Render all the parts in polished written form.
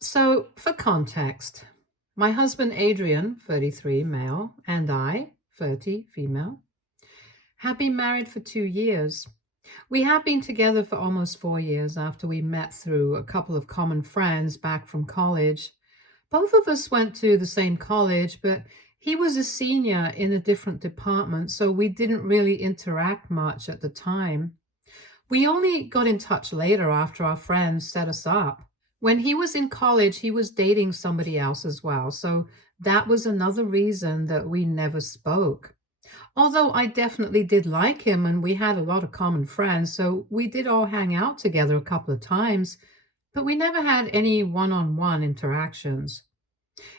So, for context, my husband Adrian, 33, male, and I, 30, female, have been married for 2 years. We have been together for almost 4 years after we met through a couple of common friends back from college. Both of us went to the same college, but he was a senior in a different department, so we didn't really interact much at the time. We only got in touch later after our friends set us up. When he was in college, he was dating somebody else as well. So that was another reason that we never spoke. Although I definitely did like him and we had a lot of common friends, so we did all hang out together a couple of times, but we never had any one on one interactions.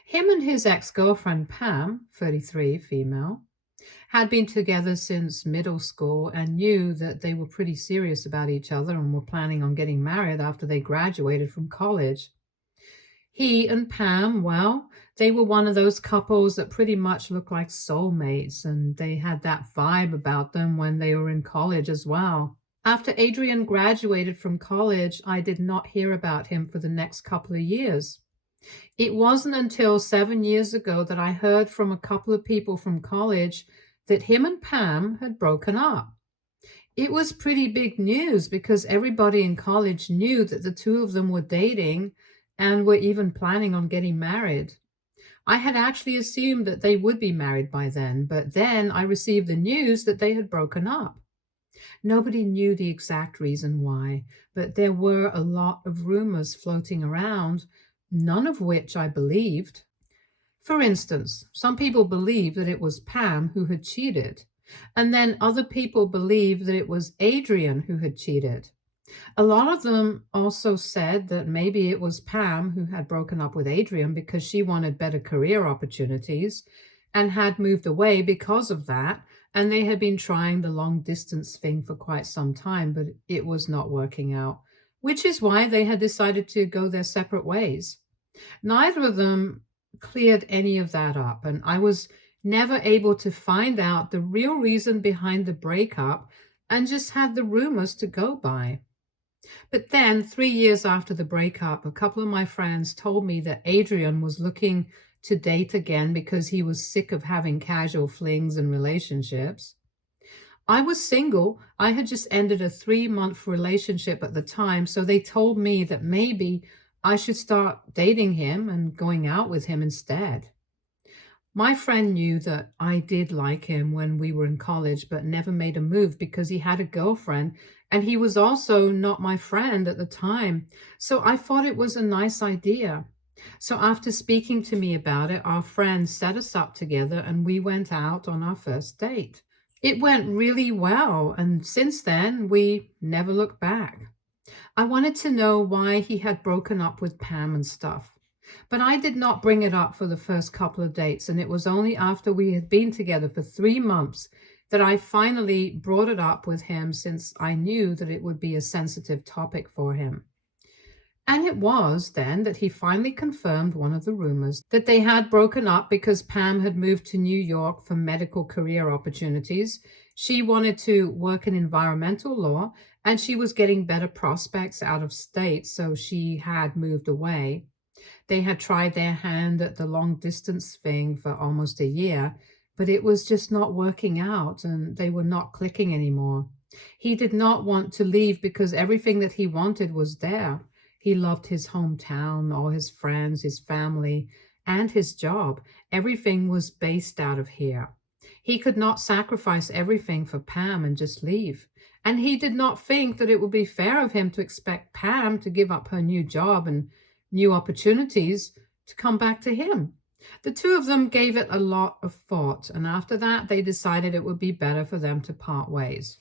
Him and his ex girlfriend, Pam, 33, female, had been together since middle school and knew that they were pretty serious about each other and were planning on getting married after they graduated from college. He and Pam, well, they were one of those couples that pretty much looked like soulmates, and they had that vibe about them when they were in college as well. After Adrian graduated from college, I did not hear about him for the next couple of years. It wasn't until 7 years ago that I heard from a couple of people from college that him and Pam had broken up. It was pretty big news because everybody in college knew that the two of them were dating and were even planning on getting married. I had actually assumed that they would be married by then, but then I received the news that they had broken up. Nobody knew the exact reason why, but there were a lot of rumors floating around, none of which I believed. For instance, some people believed that it was Pam who had cheated, and then other people believed that it was Adrian who had cheated. A lot of them also said that maybe it was Pam who had broken up with Adrian because she wanted better career opportunities and had moved away because of that. And they had been trying the long distance thing for quite some time, but it was not working out, which is why they had decided to go their separate ways. Neither of them cleared any of that up, and I was never able to find out the real reason behind the breakup and just had the rumors to go by. But then, 3 years after the breakup, a couple of my friends told me that Adrian was looking to date again because he was sick of having casual flings and relationships. I was single. I had just ended a 3-month relationship at the time, so they told me that maybe I should start dating him and going out with him instead. My friend knew that I did like him when we were in college, but never made a move because he had a girlfriend and he was also not my friend at the time. So I thought it was a nice idea. So after speaking to me about it, our friend set us up together and we went out on our first date. It went really well, and since then, we never looked back. I wanted to know why he had broken up with Pam and stuff. But I did not bring it up for the first couple of dates, and it was only after we had been together for 3 months that I finally brought it up with him since I knew that it would be a sensitive topic for him. And it was then that he finally confirmed one of the rumors that they had broken up because Pam had moved to New York for medical career opportunities. She wanted to work in environmental law and she was getting better prospects out of state, so she had moved away. They had tried their hand at the long distance thing for almost a year, but it was just not working out and they were not clicking anymore. He did not want to leave because everything that he wanted was there. He loved his hometown, all his friends, his family, and his job. Everything was based out of here. He could not sacrifice everything for Pam and just leave. And he did not think that it would be fair of him to expect Pam to give up her new job and new opportunities to come back to him. The two of them gave it a lot of thought, and after that, they decided it would be better for them to part ways.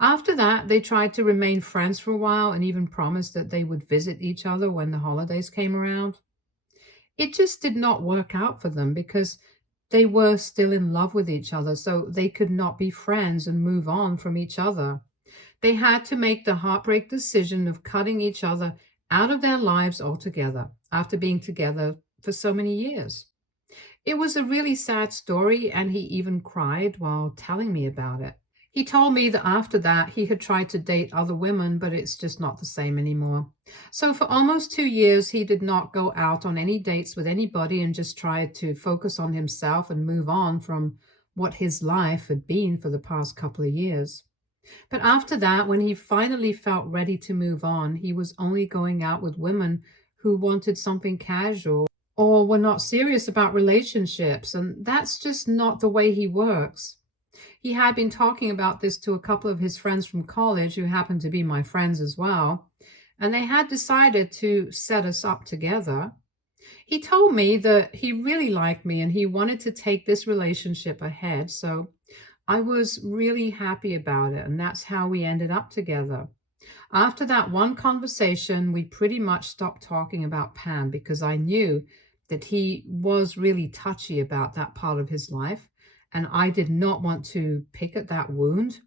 After that, they tried to remain friends for a while and even promised that they would visit each other when the holidays came around. It just did not work out for them because they were still in love with each other, so they could not be friends and move on from each other. They had to make the heartbreak decision of cutting each other out of their lives altogether after being together for so many years. It was a really sad story, and he even cried while telling me about it. He told me that after that, he had tried to date other women, but it's just not the same anymore. So for almost 2 years, he did not go out on any dates with anybody and just tried to focus on himself and move on from what his life had been for the past couple of years. But after that, when he finally felt ready to move on, he was only going out with women who wanted something casual or were not serious about relationships. And that's just not the way he works. He had been talking about this to a couple of his friends from college who happened to be my friends as well, and they had decided to set us up together. He told me that he really liked me and he wanted to take this relationship ahead, so I was really happy about it, and that's how we ended up together. After that one conversation, we pretty much stopped talking about Pam because I knew that he was really touchy about that part of his life, and I did not want to pick at that wound.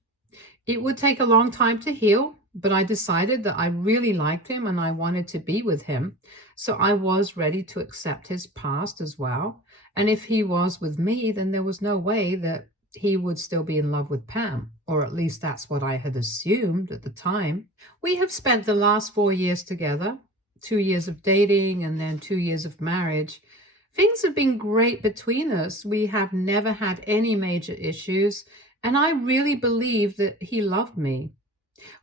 It would take a long time to heal, but I decided that I really liked him and I wanted to be with him. So I was ready to accept his past as well. And if he was with me, then there was no way that he would still be in love with Pam, or at least that's what I had assumed at the time. We have spent the last 4 years together, 2 years of dating and then 2 years of marriage. Things have been great between us. We have never had any major issues, and I really believe that he loved me.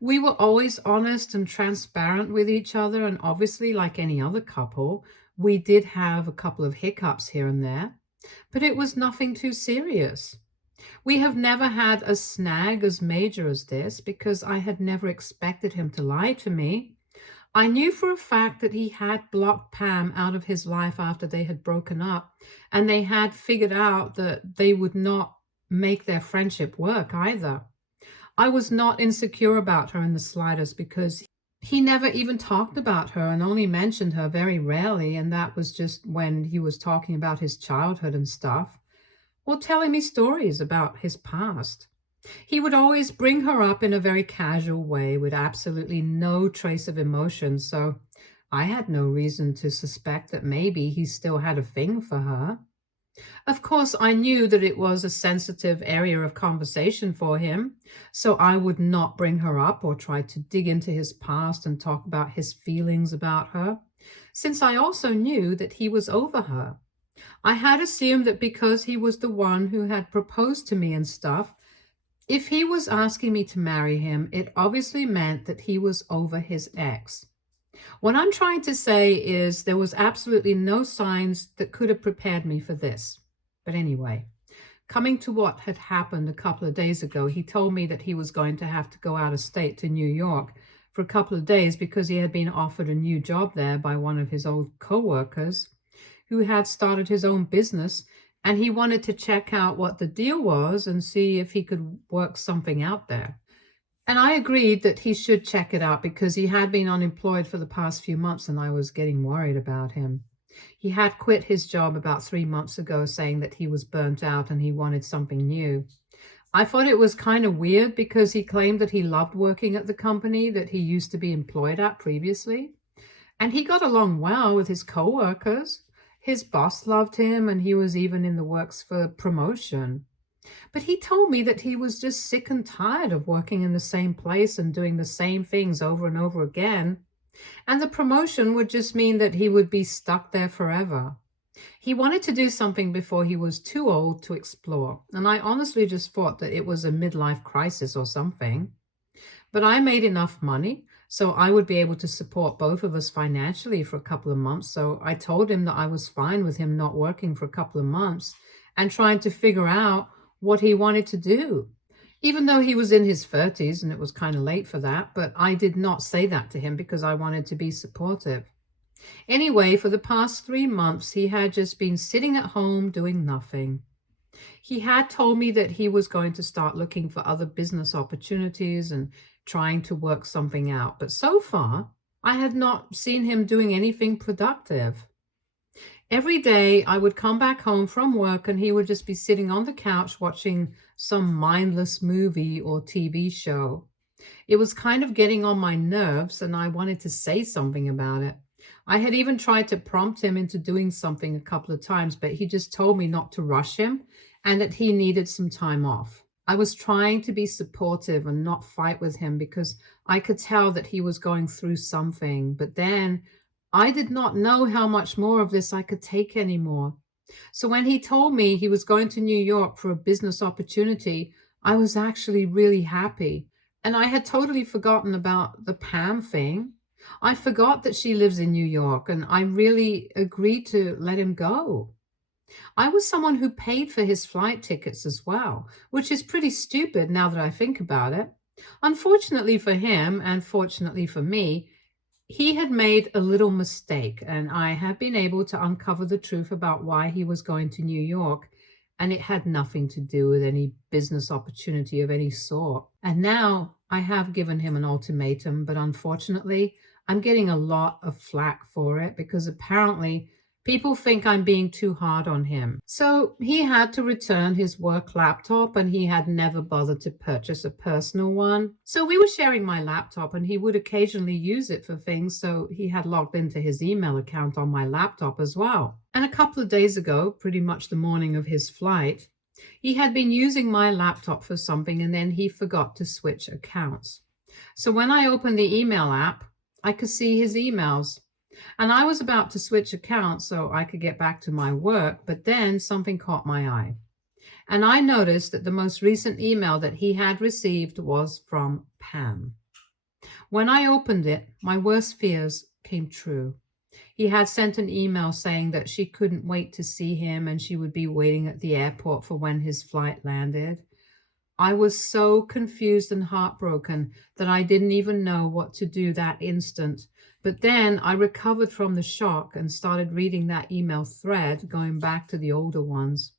We were always honest and transparent with each other, and obviously, like any other couple, we did have a couple of hiccups here and there, but it was nothing too serious. We have never had a snag as major as this because I had never expected him to lie to me. I knew for a fact that he had blocked Pam out of his life after they had broken up, and they had figured out that they would not make their friendship work either. I was not insecure about her in the slightest because he never even talked about her and only mentioned her very rarely, and that was just when he was talking about his childhood and stuff, or telling me stories about his past. He would always bring her up in a very casual way with absolutely no trace of emotion, so I had no reason to suspect that maybe he still had a thing for her. Of course, I knew that it was a sensitive area of conversation for him, so I would not bring her up or try to dig into his past and talk about his feelings about her, since I also knew that he was over her. I had assumed that because he was the one who had proposed to me and stuff, if he was asking me to marry him, it obviously meant that he was over his ex. What I'm trying to say is there was absolutely no signs that could have prepared me for this. But anyway, coming to what had happened a couple of days ago, he told me that he was going to have to go out of state to New York for a couple of days because he had been offered a new job there by one of his old co-workers who had started his own business, and he wanted to check out what the deal was and see if he could work something out there. And I agreed that he should check it out because he had been unemployed for the past few months and I was getting worried about him. He had quit his job about 3 months ago, saying that he was burnt out and he wanted something new. I thought it was kind of weird because he claimed that he loved working at the company that he used to be employed at previously. And he got along well with his coworkers. His boss loved him and he was even in the works for promotion. But he told me that he was just sick and tired of working in the same place and doing the same things over and over again. And the promotion would just mean that he would be stuck there forever. He wanted to do something before he was too old to explore. And I honestly just thought that it was a midlife crisis or something. But I made enough money, so I would be able to support both of us financially for a couple of months. So I told him that I was fine with him not working for a couple of months and trying to figure out what he wanted to do. Even though he was in his 30s and it was kind of late for that, but I did not say that to him because I wanted to be supportive. Anyway, for the past 3 months, he had just been sitting at home doing nothing. He had told me that he was going to start looking for other business opportunities and trying to work something out. But so far, I had not seen him doing anything productive. Every day I would come back home from work and he would just be sitting on the couch watching some mindless movie or TV show. It was kind of getting on my nerves and I wanted to say something about it. I had even tried to prompt him into doing something a couple of times, but he just told me not to rush him and that he needed some time off. I was trying to be supportive and not fight with him because I could tell that he was going through something. But then I did not know how much more of this I could take anymore. So when he told me he was going to New York for a business opportunity, I was actually really happy. And I had totally forgotten about the Pam thing. I forgot that she lives in New York, and I really agreed to let him go. I was someone who paid for his flight tickets as well, which is pretty stupid now that I think about it. Unfortunately for him, and fortunately for me, he had made a little mistake, and I have been able to uncover the truth about why he was going to New York, and it had nothing to do with any business opportunity of any sort. And now I have given him an ultimatum, but unfortunately, I'm getting a lot of flack for it because apparently people think I'm being too hard on him. So he had to return his work laptop, and he had never bothered to purchase a personal one. So we were sharing my laptop, and he would occasionally use it for things. So he had logged into his email account on my laptop as well. And a couple of days ago, pretty much the morning of his flight, he had been using my laptop for something, and then he forgot to switch accounts. So when I opened the email app, I could see his emails. And I was about to switch accounts so I could get back to my work, but then something caught my eye. And I noticed that the most recent email that he had received was from Pam. When I opened it, my worst fears came true. He had sent an email saying that she couldn't wait to see him and she would be waiting at the airport for when his flight landed. I was so confused and heartbroken that I didn't even know what to do that instant. But then I recovered from the shock and started reading that email thread, going back to the older ones.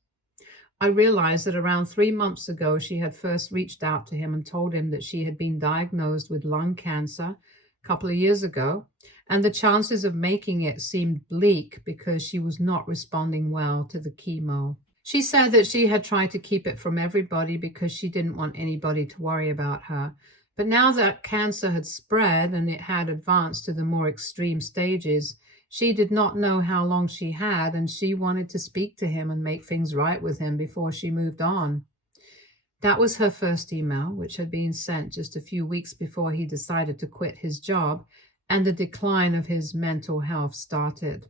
I realized that around 3 months ago, she had first reached out to him and told him that she had been diagnosed with lung cancer a couple of years ago, and the chances of making it seemed bleak because she was not responding well to the chemo. She said that she had tried to keep it from everybody because she didn't want anybody to worry about her. But now that cancer had spread and it had advanced to the more extreme stages, she did not know how long she had, and she wanted to speak to him and make things right with him before she moved on. That was her first email, which had been sent just a few weeks before he decided to quit his job and the decline of his mental health started.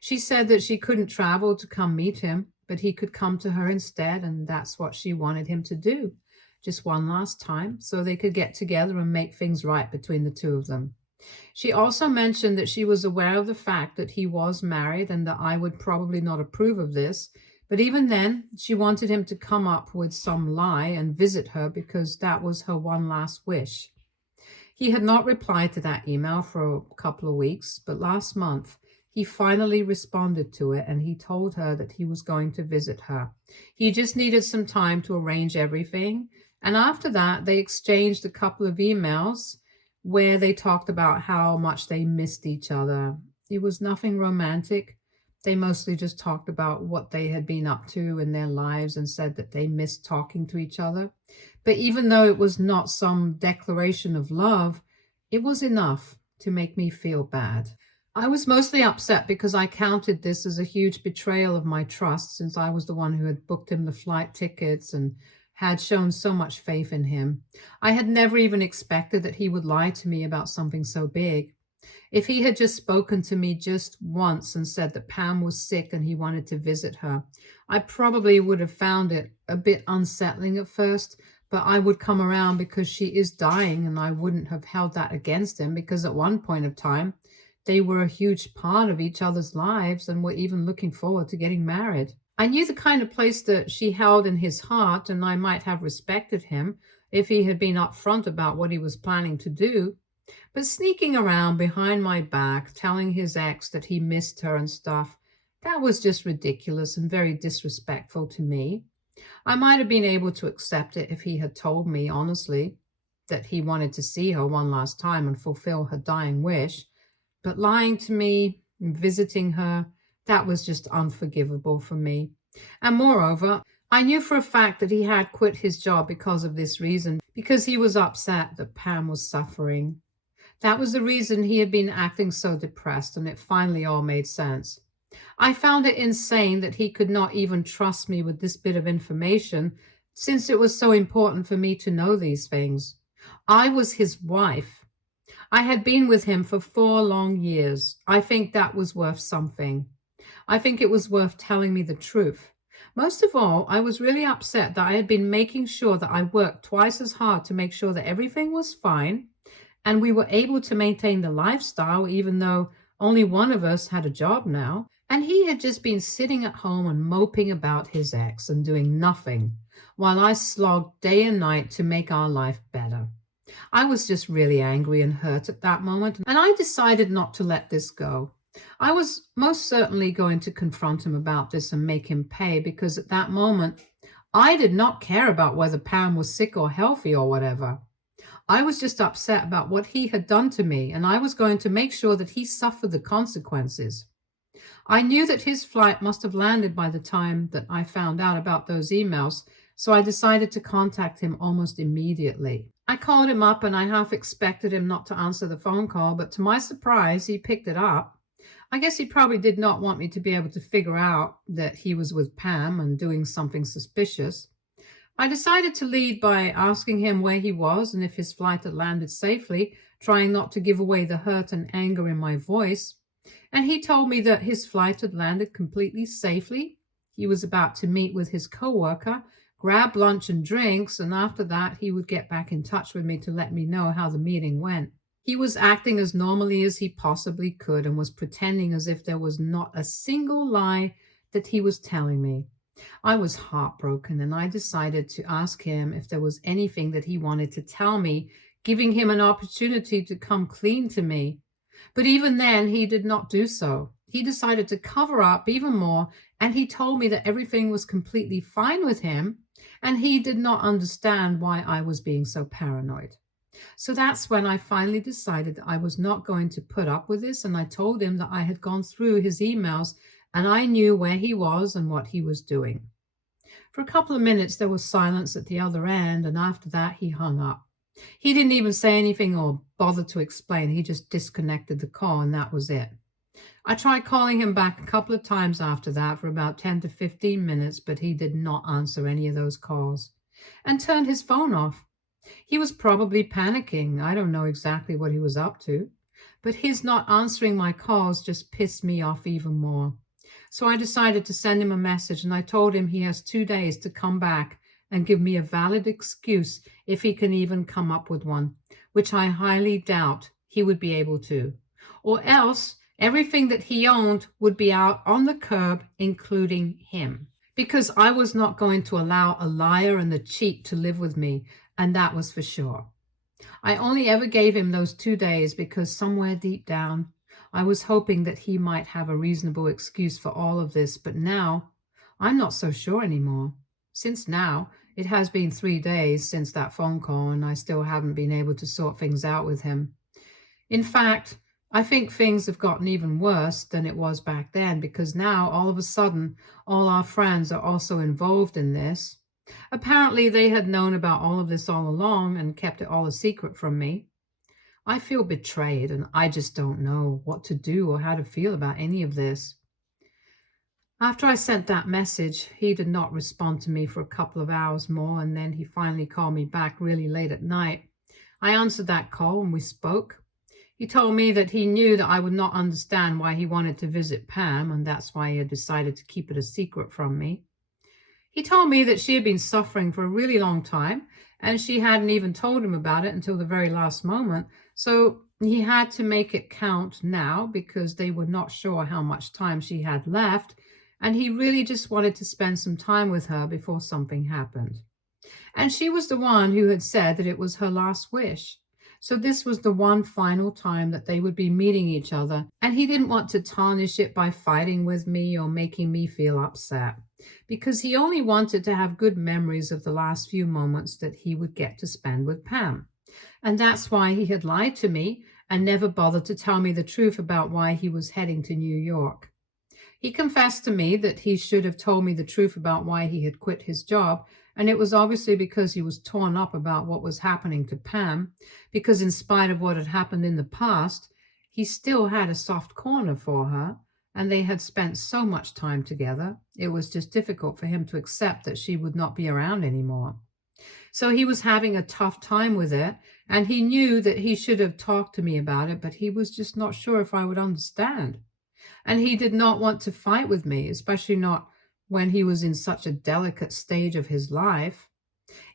She said that she couldn't travel to come meet him, but he could come to her instead, and that's what she wanted him to do, just one last time, so they could get together and make things right between the two of them. She also mentioned that she was aware of the fact that he was married and that I would probably not approve of this, but even then, she wanted him to come up with some lie and visit her because that was her one last wish. He had not replied to that email for a couple of weeks, but last month he finally responded to it and he told her that he was going to visit her. He just needed some time to arrange everything. And after that, they exchanged a couple of emails where they talked about how much they missed each other. It was nothing romantic. They mostly just talked about what they had been up to in their lives and said that they missed talking to each other. But even though it was not some declaration of love, it was enough to make me feel bad. I was mostly upset because I counted this as a huge betrayal of my trust since I was the one who had booked him the flight tickets and had shown so much faith in him. I had never even expected that he would lie to me about something so big. If he had just spoken to me just once and said that Pam was sick and he wanted to visit her, I probably would have found it a bit unsettling at first, but I would come around because she is dying, and I wouldn't have held that against him because at one point of time, they were a huge part of each other's lives and were even looking forward to getting married. I knew the kind of place that she held in his heart, and I might have respected him if he had been upfront about what he was planning to do. But sneaking around behind my back, telling his ex that he missed her and stuff, that was just ridiculous and very disrespectful to me. I might have been able to accept it if he had told me honestly that he wanted to see her one last time and fulfill her dying wish. But lying to me and visiting her, that was just unforgivable for me. And moreover, I knew for a fact that he had quit his job because of this reason, because he was upset that Pam was suffering. That was the reason he had been acting so depressed, and it finally all made sense. I found it insane that he could not even trust me with this bit of information since it was so important for me to know these things. I was his wife. I had been with him for 4 long years. I think that was worth something. I think it was worth telling me the truth. Most of all, I was really upset that I had been making sure that I worked twice as hard to make sure that everything was fine and we were able to maintain the lifestyle, even though only one of us had a job now. And he had just been sitting at home and moping about his ex and doing nothing, while I slogged day and night to make our life better. I was just really angry and hurt at that moment, and I decided not to let this go. I was most certainly going to confront him about this and make him pay, because at that moment, I did not care about whether Pam was sick or healthy or whatever. I was just upset about what he had done to me, and I was going to make sure that he suffered the consequences. I knew that his flight must have landed by the time that I found out about those emails, so I decided to contact him almost immediately. I called him up and I half expected him not to answer the phone call, but to my surprise, he picked it up. I guess he probably did not want me to be able to figure out that he was with Pam and doing something suspicious. I decided to lead by asking him where he was and if his flight had landed safely, trying not to give away the hurt and anger in my voice. And he told me that his flight had landed completely safely. He was about to meet with his coworker, grab lunch and drinks, and after that he would get back in touch with me to let me know how the meeting went. He was acting as normally as he possibly could and was pretending as if there was not a single lie that he was telling me. I was heartbroken, and I decided to ask him if there was anything that he wanted to tell me, giving him an opportunity to come clean to me. But even then, he did not do so. He decided to cover up even more, and he told me that everything was completely fine with him, and he did not understand why I was being so paranoid. So that's when I finally decided that I was not going to put up with this, and I told him that I had gone through his emails and I knew where he was and what he was doing. For a couple of minutes, there was silence at the other end, and after that, he hung up. He didn't even say anything or bother to explain. He just disconnected the call, and that was it. I tried calling him back a couple of times after that for about 10 to 15 minutes, but he did not answer any of those calls and turned his phone off. He was probably panicking. I don't know exactly what he was up to, but his not answering my calls just pissed me off even more. So I decided to send him a message, and I told him he has 2 days to come back and give me a valid excuse if he can even come up with one, which I highly doubt he would be able to. Or else everything that he owned would be out on the curb, including him. Because I was not going to allow a liar and a cheat to live with me, and that was for sure. I only ever gave him those 2 days because somewhere deep down, I was hoping that he might have a reasonable excuse for all of this, but now I'm not so sure anymore. Since now, it has been 3 days since that phone call, and I still haven't been able to sort things out with him. In fact, I think things have gotten even worse than it was back then, because now, all of a sudden, all our friends are also involved in this. Apparently, they had known about all of this all along and kept it all a secret from me. I feel betrayed, and I just don't know what to do or how to feel about any of this. After I sent that message, he did not respond to me for a couple of hours more, and then he finally called me back really late at night. I answered that call and we spoke. He told me that he knew that I would not understand why he wanted to visit Pam, and that's why he had decided to keep it a secret from me. He told me that she had been suffering for a really long time, and she hadn't even told him about it until the very last moment, so he had to make it count now because they were not sure how much time she had left, and he really just wanted to spend some time with her before something happened. And she was the one who had said that it was her last wish. So this was the one final time that they would be meeting each other, and he didn't want to tarnish it by fighting with me or making me feel upset, because he only wanted to have good memories of the last few moments that he would get to spend with Pam. And that's why he had lied to me and never bothered to tell me the truth about why he was heading to New York. He confessed to me that he should have told me the truth about why he had quit his job, and it was obviously because he was torn up about what was happening to Pam, because in spite of what had happened in the past, he still had a soft corner for her, and they had spent so much time together. It was just difficult for him to accept that she would not be around anymore. So he was having a tough time with it, and he knew that he should have talked to me about it, but he was just not sure if I would understand. And he did not want to fight with me, especially not when he was in such a delicate stage of his life.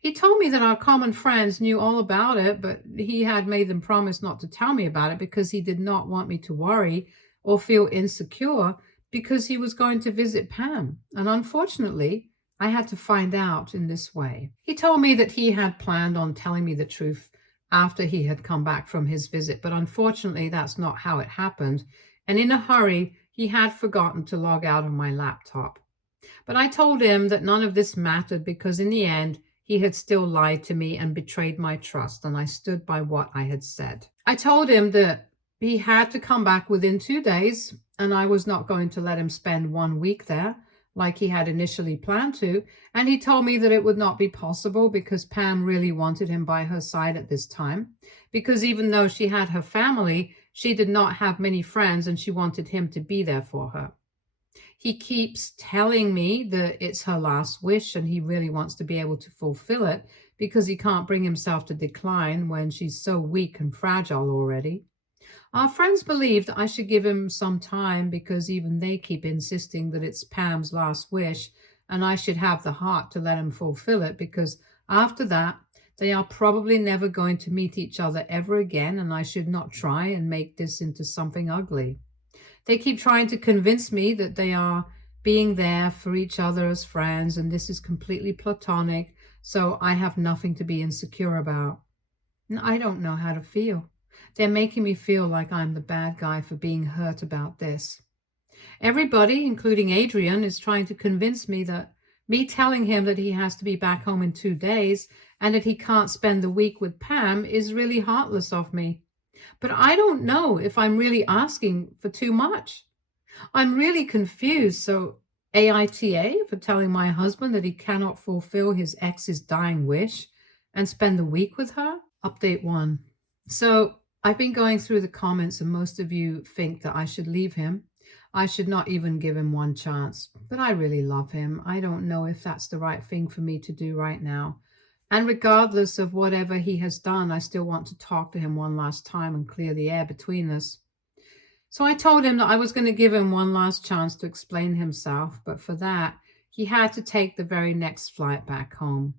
He told me that our common friends knew all about it, but he had made them promise not to tell me about it because he did not want me to worry or feel insecure because he was going to visit Pam. And unfortunately, I had to find out in this way. He told me that he had planned on telling me the truth after he had come back from his visit, but unfortunately, that's not how it happened. And in a hurry, he had forgotten to log out of my laptop. But I told him that none of this mattered because in the end, he had still lied to me and betrayed my trust, and I stood by what I had said. I told him that he had to come back within 2 days, and I was not going to let him spend 1 week there like he had initially planned to. And he told me that it would not be possible because Pam really wanted him by her side at this time, because even though she had her family, she did not have many friends, and she wanted him to be there for her. He keeps telling me that it's her last wish and he really wants to be able to fulfill it because he can't bring himself to decline when she's so weak and fragile already. Our friends believed I should give him some time because even they keep insisting that it's Pam's last wish and I should have the heart to let him fulfill it because after that, they are probably never going to meet each other ever again, and I should not try and make this into something ugly. They keep trying to convince me that they are being there for each other as friends, and this is completely platonic, so I have nothing to be insecure about. And I don't know how to feel. They're making me feel like I'm the bad guy for being hurt about this. Everybody, including Adrian, is trying to convince me that me telling him that he has to be back home in 2 days and that he can't spend the week with Pam is really heartless of me. But I don't know if I'm really asking for too much. I'm really confused. So, AITA for telling my husband that he cannot fulfill his ex's dying wish and spend the week with her? Update 1. So, I've been going through the comments, and most of you think that I should leave him. I should not even give him one chance. But I really love him. I don't know if that's the right thing for me to do right now. And regardless of whatever he has done, I still want to talk to him one last time and clear the air between us. So I told him that I was going to give him one last chance to explain himself, but for that, he had to take the very next flight back home.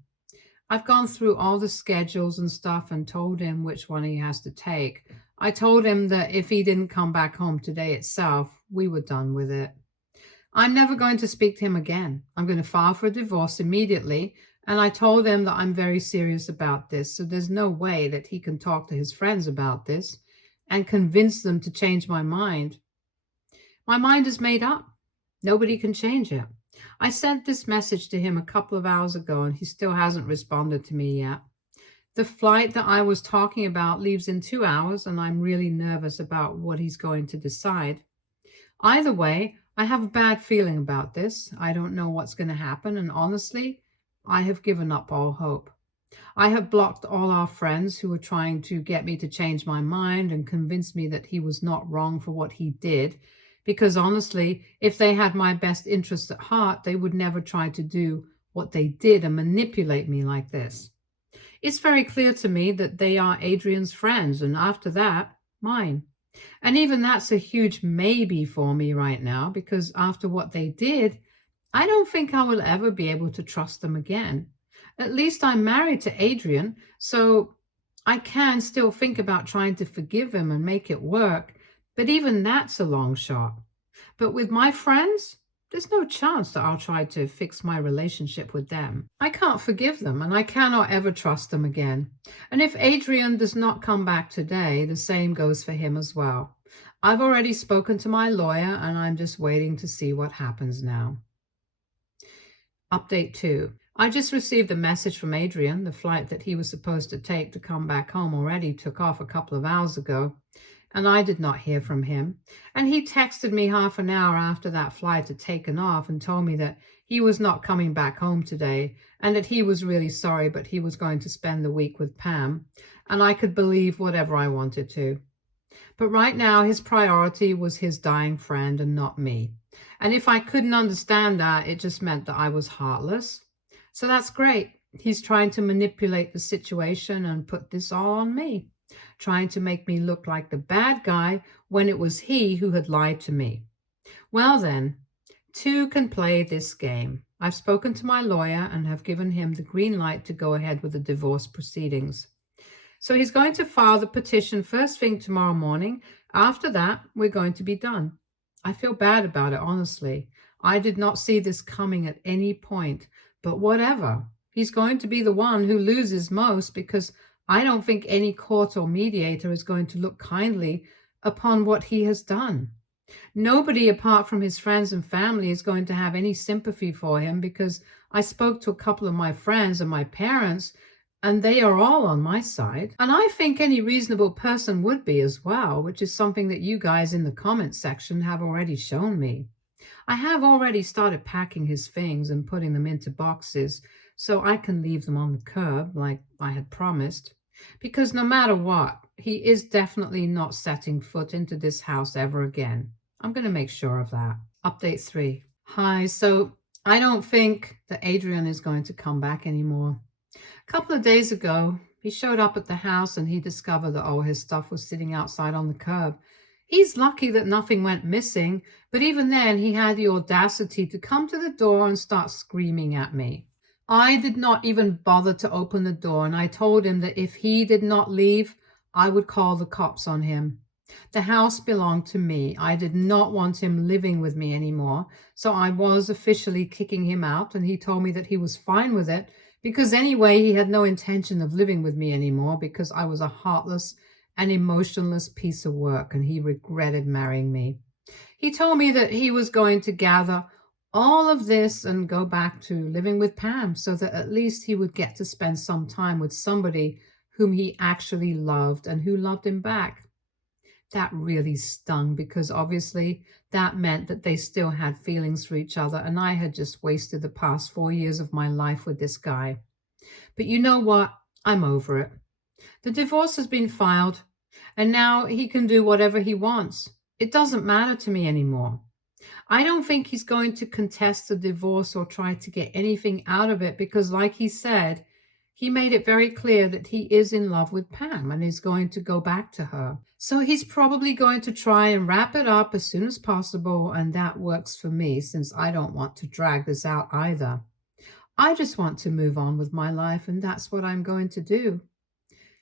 I've gone through all the schedules and stuff and told him which one he has to take. I told him that if he didn't come back home today itself, we were done with it. I'm never going to speak to him again. I'm going to file for a divorce immediately. And I told him that I'm very serious about this, so there's no way that he can talk to his friends about this and convince them to change my mind. My mind is made up. Nobody can change it. I sent this message to him a couple of hours ago, and he still hasn't responded to me yet. The flight that I was talking about leaves in 2 hours, and I'm really nervous about what he's going to decide. Either way, I have a bad feeling about this. I don't know what's going to happen, and honestly, I have given up all hope. I have blocked all our friends who were trying to get me to change my mind and convince me that he was not wrong for what he did, because honestly, if they had my best interests at heart, they would never try to do what they did and manipulate me like this. It's very clear to me that they are Adrian's friends, and after that, mine. And even that's a huge maybe for me right now, because after what they did, I don't think I will ever be able to trust them again. At least I'm married to Adrian, so I can still think about trying to forgive him and make it work, but even that's a long shot. But with my friends, there's no chance that I'll try to fix my relationship with them. I can't forgive them, and I cannot ever trust them again. And if Adrian does not come back today, the same goes for him as well. I've already spoken to my lawyer, and I'm just waiting to see what happens now. Update 2. I just received a message from Adrian. The flight that he was supposed to take to come back home already took off a couple of hours ago, and I did not hear from him. And he texted me half an hour after that flight had taken off and told me that he was not coming back home today and that he was really sorry, but he was going to spend the week with Pam, and I could believe whatever I wanted to. But right now, his priority was his dying friend and not me. And if I couldn't understand that, it just meant that I was heartless. So that's great. He's trying to manipulate the situation and put this all on me, trying to make me look like the bad guy when it was he who had lied to me. Well, then, two can play this game. I've spoken to my lawyer and have given him the green light to go ahead with the divorce proceedings. So he's going to file the petition first thing tomorrow morning. After that, we're going to be done. I feel bad about it, honestly. I did not see this coming at any point, but whatever. He's going to be the one who loses most because I don't think any court or mediator is going to look kindly upon what he has done. Nobody apart from his friends and family is going to have any sympathy for him because I spoke to a couple of my friends and my parents, and they are all on my side. And I think any reasonable person would be as well, which is something that you guys in the comments section have already shown me. I have already started packing his things and putting them into boxes so I can leave them on the curb like I had promised. Because no matter what, he is definitely not setting foot into this house ever again. I'm going to make sure of that. Update 3. Hi, so I don't think that Adrian is going to come back anymore. A couple of days ago, he showed up at the house and he discovered that all his stuff was sitting outside on the curb. He's lucky that nothing went missing, but even then he had the audacity to come to the door and start screaming at me. I did not even bother to open the door, and I told him that if he did not leave, I would call the cops on him. The house belonged to me. I did not want him living with me anymore, so I was officially kicking him out, and he told me that he was fine with it because anyway, he had no intention of living with me anymore because I was a heartless and emotionless piece of work, and he regretted marrying me. He told me that he was going to gather all of this and go back to living with Pam so that at least he would get to spend some time with somebody whom he actually loved and who loved him back. That really stung because obviously that meant that they still had feelings for each other, and I had just wasted the past 4 years of my life with this guy. But you know what? I'm over it. The divorce has been filed, and now he can do whatever he wants. It doesn't matter to me anymore. I don't think he's going to contest the divorce or try to get anything out of it because, like he said, he made it very clear that he is in love with Pam and is going to go back to her. So he's probably going to try and wrap it up as soon as possible, and that works for me since I don't want to drag this out either. I just want to move on with my life, and that's what I'm going to do.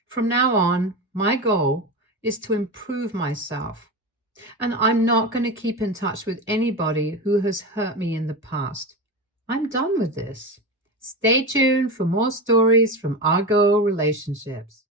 From now on, my goal is to improve myself. And I'm not going to keep in touch with anybody who has hurt me in the past. I'm done with this. Stay tuned for more stories from Argo Relationships.